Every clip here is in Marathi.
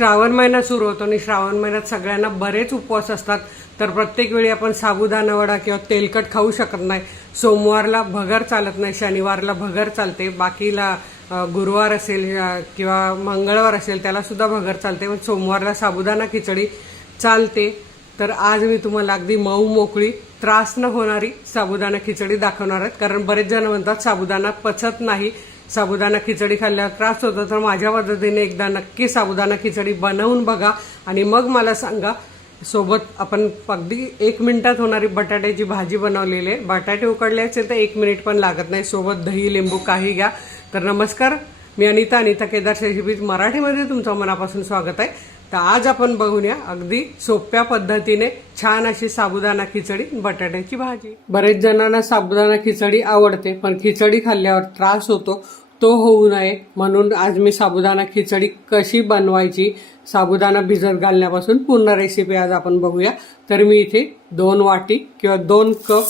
श्रावण महिना सुरू होतो आणि श्रावण महिन्यात सगळ्यांना बरेच उपवास असतात. तर प्रत्येक वेळी आपण साबुदाणा वडा किंवा तेलकट खाऊ शकत नाही. सोमवारला भगर चालत नाही, शनिवारला भगर चालते, बाकीला गुरुवार असेल किंवा मंगळवार असेल त्याला सुद्धा भगर चालते, पण सोमवारला साबुदाणा खिचडी चालते. तर आज मी तुम्हाला अगदी मऊ मोकळी त्रास न होणारी साबुदाणा खिचडी दाखवणार आहे. कारण बरेच जण म्हणतात साबुदाणा पचत नाही, साबुदाणा खिचडी खाल्ल्यावर त्रास होतो. तर माझ्या पद्धतीने एकदा नक्की साबुदाणा खिचडी बनवून बघा आणि मग मला सांगा. सोबत आपण अगदी 1 मिनिटात होणारी बटाट्याची भाजी बनवलेली आहे. बटाटे उकडले असेल तर 1 मिनिट पण लागत नाही. सोबत दही, लिंबू काही घ्या. तर नमस्कार, मी अनिता केदार रेसिपीज मराठीमध्ये तुमचं मनापासून स्वागत आहे. तर आज आपण बघूया अगदी सोप्या पद्धतीने छान अशी साबुदाणा खिचडी, बटाट्याची भाजी. बरेच जणांना साबुदाणा खिचडी आवडते, पण खिचडी खाल्ल्यावर त्रास होतो, तो होऊ नये म्हणून आज मी साबुदाणा खिचडी कशी बनवायची, साबुदाणा भिजत घालण्यापासून पूर्ण रेसिपी आज आपण बघूया. तर मी इथे 2 वाटी किंवा 2 कप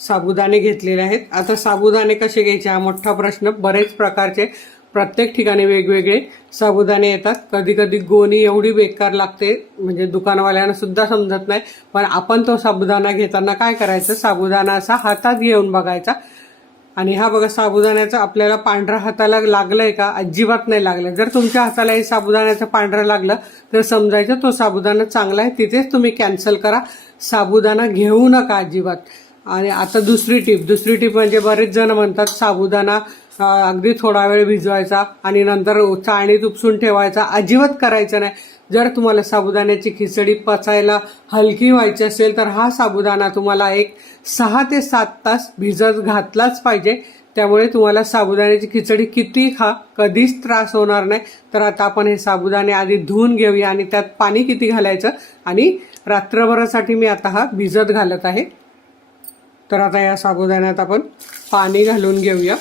साबुदाणे घेतलेले आहेत. आता साबुदाणे कसे घ्यायचे हा मोठा प्रश्न. बरेच प्रकारचे प्रत्येक ठिकाणी वेगवेगळे साबुदाणे येतात. कधी कधी गोणी एवढी बेकार लागते म्हणजे दुकानवाल्यांना सुद्धा समजत नाही. पण आपण तो साबुदाणा घेताना काय करायचं, साबुदाणा असा हातात घेऊन बघायचा. आणि हा बघा साबुदाण्याचा आपल्याला पांढरा हाताला लागलाय का, अजिबात नाही लागलं. जर तुमच्या हाताला हे साबुदाण्याचं पांढरं लागलं तर समजायचं तो साबुदाणा चांगला आहे, तिथेच तुम्ही कॅन्सल करा, साबुदाणा घेऊ नका अजिबात. आणि आता दुसरी टीप म्हणजे बरेच जण म्हणतात साबुदाणा अगदी थोडा वेळ भिजवायचा आणि नंतर चाळणीत उपसून ठेवायचा. अजिबात करायचं नाही. जर तुम्हाला साबुदाण्याची खिचडी पचायला हलकी व्हायची असेल तर हा साबुदाणा तुम्हाला 6 ते 7 तास भिजत घातलाच पाहिजे. त्यामुळे तुम्हाला साबुदाण्याची खिचडी किती खा, कधीच त्रास होणार नाही. तर आता आपण हे साबुदाणे आधी धुवून घेऊया आणि त्यात पाणी किती घालायचं आणि रात्रभरासाठी मी आता हा भिजत घालत आहे. तर आता या साबुदाण्यात आपण पाणी घालून घेऊया.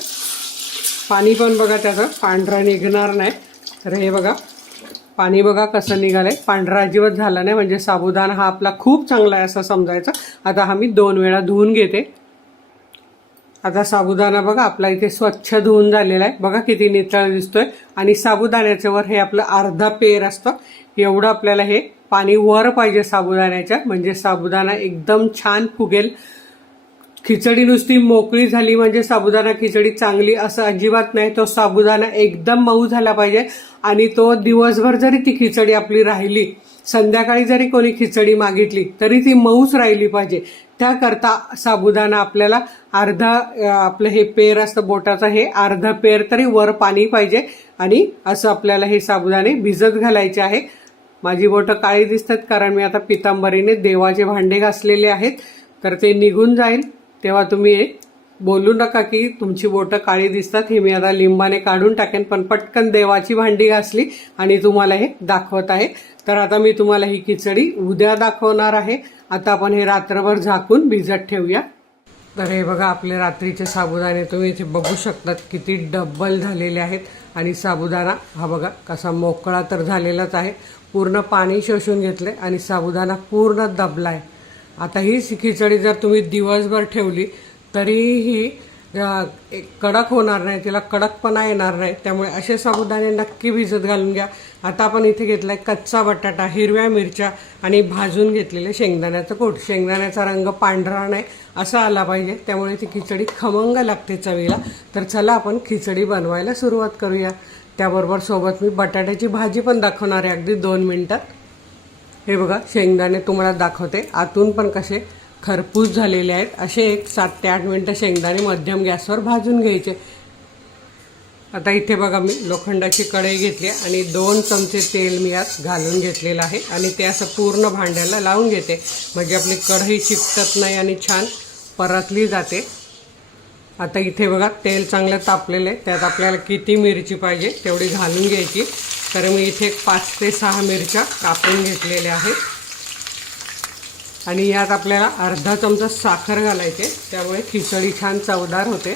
पाणी पण बघा त्याचं पांढरा निघणार नाही. तर हे बघा पाणी बघा कसं निघालंय, पांढरा अजिबात झाला नाही, म्हणजे साबुदाणा हा आपला खूप चांगला आहे असं समजायचं. आता हा मी 2 वेळा धुवून घेते. आता साबुदाणा बघा आपला इथे स्वच्छ धुवून झालेला आहे. बघा किती नितळ दिसतोय. आणि साबुदाण्याच्या वर हे आपलं अर्धा पेर असतं, एवढं आपल्याला हे पाणी वर पाहिजे साबुदाण्याच्या, म्हणजे साबुदाणा एकदम छान फुगेल. खिचडी नुसती मोकळी झाली म्हणजे साबुदाणा खिचडी चांगली असं अजिबात नाही. तो साबुदाणा एकदम मऊ झाला पाहिजे आणि तो दिवसभर जरी ती खिचडी आपली राहिली, संध्याकाळी जरी कोणी खिचडी मागितली तरी ती मऊच राहिली पाहिजे. त्याकरता साबुदाणा आपल्याला अर्धा, आपलं हे पेर असतं बोटाचं, हे अर्धा पेर तरी वर पाणी पाहिजे. आणि असं आपल्याला हे साबुदाणे भिजत घालायचे आहे. माझी बोटं काळी दिसतात कारण मी आता पितांबरीने देवाचे भांडे घासलेले आहेत. तर ते निघून जाईल तेव्हा तुम्ही बोलू नका की तुमची बोटं काळी दिसतात. हे मी आता लिंबाने काढून टाकेन, पण पटकन देवाची भांडी घासली आणि तुम्हाला हे दाखवत आहे. तर आता मी तुम्हाला ही खिचडी उद्या दाखवणार आहे. आता आपण हे रात्रभर झाकून भिजत ठेवूया. तर हे बघा आपले रात्रीचे साबुदाणे तुम्ही इथे बघू शकतात किती डब्बल झालेले आहेत. आणि साबुदाणा हा बघा कसा मोकळा तर झालेलाच आहे, पूर्ण पाणी शोषून घेतले आणि साबुदाणा पूर्ण दबलाय. आता ही खिचडी जर तुम्ही दिवसभर ठेवली तरीही कडक होणार नाही, तिला कडकपणा येणार नाही. त्यामुळे असे साबुदाणे नक्की भिजत घालून घ्या. आता आपण इथे घेतलाय कच्चा बटाटा, हिरव्या मिरच्या आणि भाजून घेतलेले शेंगदाण्याचं कूट. शेंगदाण्याचा रंग पांढरा नाही असा आला पाहिजे, त्यामुळे ती खिचडी खमंग लागते चवीला. तर चला आपण खिचडी बनवायला सुरुवात करूया. त्याबरोबर सोबत मी बटाट्याची भाजी पण दाखवणार आहे अगदी 2 मिनिटात. हे बघा शेंगदाणे तुम्हाला दाखवते, आतून पण कसे खरपूस झालेले आहेत. असे 7 ते 8 मिनिटं शेंगदाणे मध्यम गॅसवर भाजून घ्यायचे. आता इथे बघा मी लोखंडाची कढई घेतली आणि 2 चमचे तेल मी यात घालून घेतलेलं आहे आणि ते असं पूर्ण भांड्याला लावून घेते, म्हणजे आपली कढई चिकटत नाही आणि छान परतली जाते. आता इथे बघा तेल चांगलं तापलेलं आहे, त्यात आपल्याला किती मिरची पाहिजे तेवढी घालून घ्यायची. तर मी इथे 5 ते 6 मिरच्या कापून घेतलेल्या आहेत. आणि यात आपल्याला अर्धा चमचा साखर घालायचे, त्यामुळे खिचडी छान चवदार होते.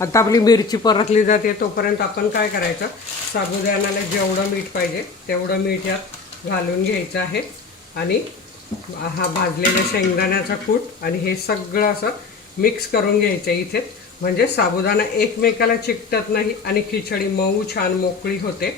आता आपली मिरची परतली जाते तोपर्यंत आपण काय करायचं, साबुदाण्याला जेवढं मीठ पाहिजे तेवढं मीठ यात घालून घ्यायचं आहे. आणि हा भाजलेल्या शेंगदाण्याचा कूट आणि हे सगळं असं मिक्स करून घ्यायचं इथे, म्हणजे साबुदाणा एकमेकाला चिकटत नाही आणि खिचडी मऊ छान मोकळी होते.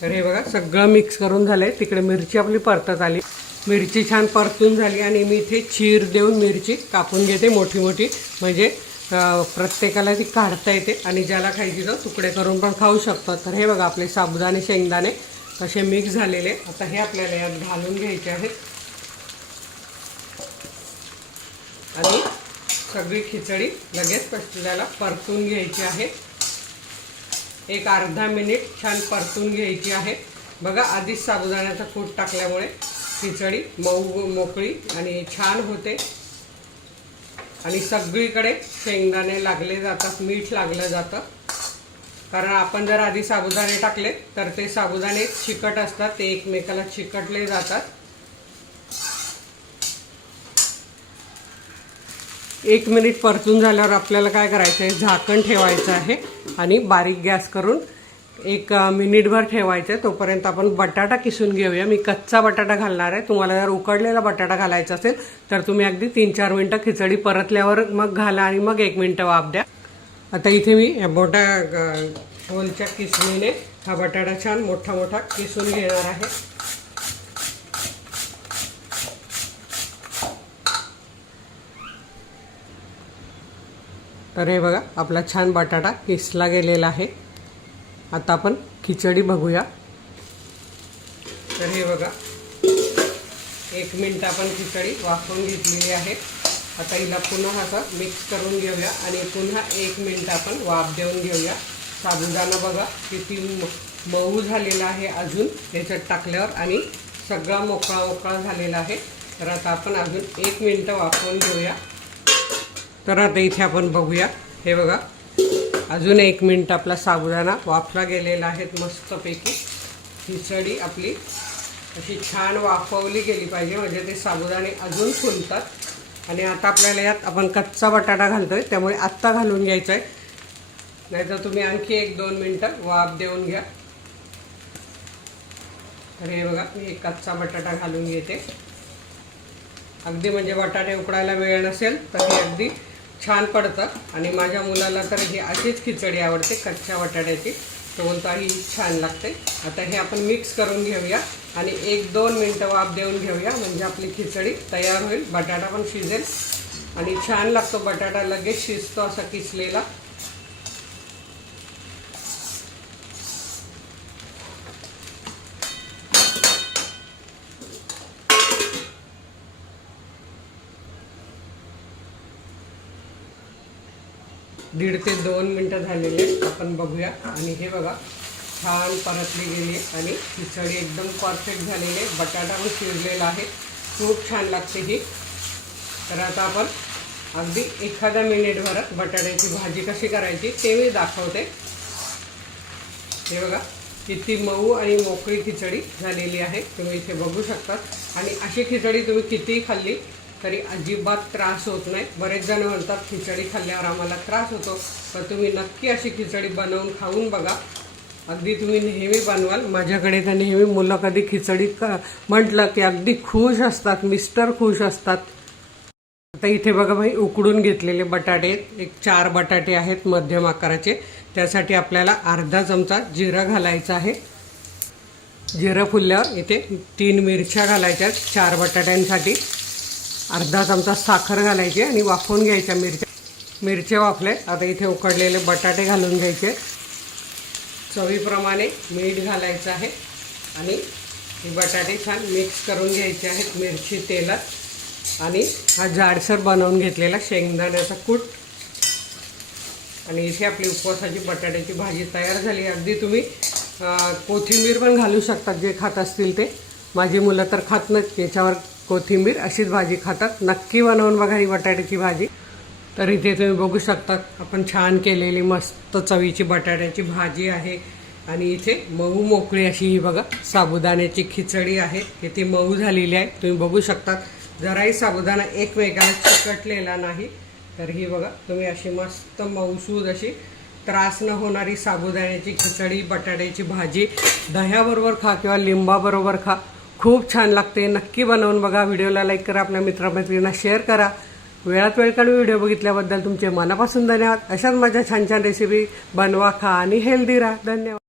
तर हे बघा सगळं मिक्स करून झालंय. तिकडे मिरची आपली परतत आली, मिरची छान परतून झाली आणि मी इथे चीर देऊन मिरची कापून घेते मोठी मोठी, म्हणजे प्रत्येकाला ती काढता येते आणि ज्याला खायची तर तुकडे करून पण खाऊ शकतो. तर हे बघा आपले साबुदाणे शेंगदाणे तसे मिक्स झालेले. आता हे आपल्याला यात घालून घ्यायचे आहेत आणि सगळी खिचडी लगेच आपल्याला परतून घ्यायची आहे. एक अर्धा मिनिट छान परतून घ्यायची आहे. बघा आधीच साबुदाण्याचा कूट टाकल्यामुळे खिचडी मऊ मोकळी आणि छान होते आणि सगळीकडे शेंगदाणे लागले जातात, मीठ लागलं जातं. कारण आपण जर आधी साबुदाणे टाकले तर ते साबुदाणे चिकट असतात, ते एकमेकाला चिकटले जातात. 1 मिनिट परतून झाल्यावर आपल्याला काय करायचं आहे, झाकण ठेवायचं आहे आणि बारीक गॅस करून 1 मिनिटभर ठेवायचं आहे. तोपर्यंत आपण बटाटा किसून घेऊया. मी कच्चा बटाटा घालणार आहे. तुम्हाला जर उकडलेला बटाटा घालायचा असेल तर तुम्ही अगदी 3-4 मिनटं खिचडी परतल्यावर मग घाला आणि मग 1 मिनिट वाफ द्या. आता इथे मी मोठ्या होलच्या किसणीने हा बटाटा छान मोठा मोठा किसून घेणार आहे. तर हे बघा आपला छान बटाटा किसला गेलेला आहे. आता आपण खिचडी बघूया. तर हे बघा 1 मिनिट आपण खिचडी वाफवून घेतलेली आहे. आता हिला पुन्हा असं मिक्स करून घेऊया आणि पुन्हा 1 मिनिट आपण वाफ देऊन घेऊया. साबुदाणा बघा किती मऊ झालेला आहे अजून याच्यात टाकल्यावर आणि सगळा मोकळा मोकळा झालेला आहे. तर आता आपण अजून 1 मिनिट वाफवून घेऊया. तर आता इथे आपण बघूया. हे बघा अजून 1 मिनिट आपला साबुदाणा वाफला गेलेला आहे मस्तपैकी. खिचडी आपली अशी छान वाफवली गेली पाहिजे म्हणजे ते साबुदाणे अजून फुलतात. आणि आता आपल्याला यात आपण कच्चा बटाटा घालतोय त्यामुळे आत्ता घालून घ्यायचा आहे, नाहीतर तुम्ही आणखी 1-2 मिनिटं वाफ देऊन घ्या. तर हे बघा मी एक कच्चा बटाटा घालून घेते. अगदी म्हणजे बटाटे उकडायला वेळ नसेल तर हे अगदी छान पडतं आणि माझ्या मुलाला तर ही अशीच खिचडी आवडते कच्च्या बटाट्याची, तो बोलतो ही छान लागते. आता हे आपण मिक्स करून घेऊया आणि 1-2 मिनिटं वाफ देऊन घेऊया म्हणजे आपली खिचडी तयार होईल. बटाटा पण शिजेल आणि छान लागतो बटाटा, लगेच शिजतो असा किसलेला. दीड ते 2 मिनिटं झालेले आपण बघूया आणि हे बघा छान परतली गेली आणि खिचडी एकदम परफेक्ट झालेली. बटाटा पण शिजलेला आहे, खूप छान लागते ही. तर आता आपण अगदी एखाद्या मिनिटभरात बटाट्याची भाजी कशी करायची ते मी दाखवते. हे बघा किती मऊ आणि मोकळी खिचडी झालेली आहे, तुम्ही इथे बघू शकता. आणि अशी खिचडी तुम्ही कितीही खाल्ली तरी अजिबात त्रास होत नाही. बरेच जण म्हणतात खिचडी खाल्ल्यावर आम्हाला त्रास होतो, तर तुम्ही नक्की अशी खिचडी बनवून खाऊन बघा. अगदी तुम्ही नेहमी बनवाल. माझ्याकडे तर नेहमी मुलं कधी खिचडी म्हटलं की अगदी खुश असतात, मिस्टर खुश असतात. आता इथे बघा भाई उकडून घेतलेले बटाटे, एक 4 बटाटे आहेत मध्यम आकाराचे. त्यासाठी आपल्याला अर्धा चमचा जिरं घालायचं आहे. जिरं फुलल्यावर इथे 3 मिरच्या घालायच्या 4 बटाट्यांसाठी. अर्धा चमचा साखर घालायची आणि वाफवून घ्यायच्या मिरच्या वाफले. आता इथे उकडलेले बटाटे घालून घ्यायचे. चवीप्रमाणे मीठ घालायचं आहे आणि हे बटाटे छान मिक्स करून घ्यायचे आहेत मिरची तेलात. आणि हा जाडसर बनवून घेतलेला शेंगदाण्याचा कूट. आणि इथे आपली उपवासाची बटाट्याची भाजी तयार झाली. अगदी तुम्ही कोथिंबीर पण घालू शकता जे खात असतील ते. माझी मुलं तर खात नाहीत याच्यावर कोथिंबीर, अशीच भाजी खातात. नक्की बनवून बघा ही बटाट्याची भाजी. तर इथे तुम्ही बघू शकता आपण छान केलेली मस्त चवीची बटाट्याची भाजी आहे. आणि इथे मऊ मोकळी अशी ही बघा साबुदाण्याची खिचडी आहे. किती मऊ झालेली आहे तुम्ही बघू शकता. जराही साबुदाणा एकमेकाला चिकटलेला नाही. तर ही बघा तुम्ही अशी मस्त मऊसूद अशी त्रास न होणारी साबुदाण्याची खिचडी बटाट्याची भाजी दह्याबरोबर खा किंवा लिंबाबरोबर खा, खूप छान लागते. नक्की बनवून बघा. व्हिडिओला लाईक करा, आपल्या मित्रमैत्रिणींना शेअर करा. वेळात वेळ काढून व्हिडिओ बघितल्याबद्दल तुमचे मनापासून धन्यवाद. अशाच माझ्या छान छान रेसिपी बनवा, खा आणि हेल्दी राहा. धन्यवाद.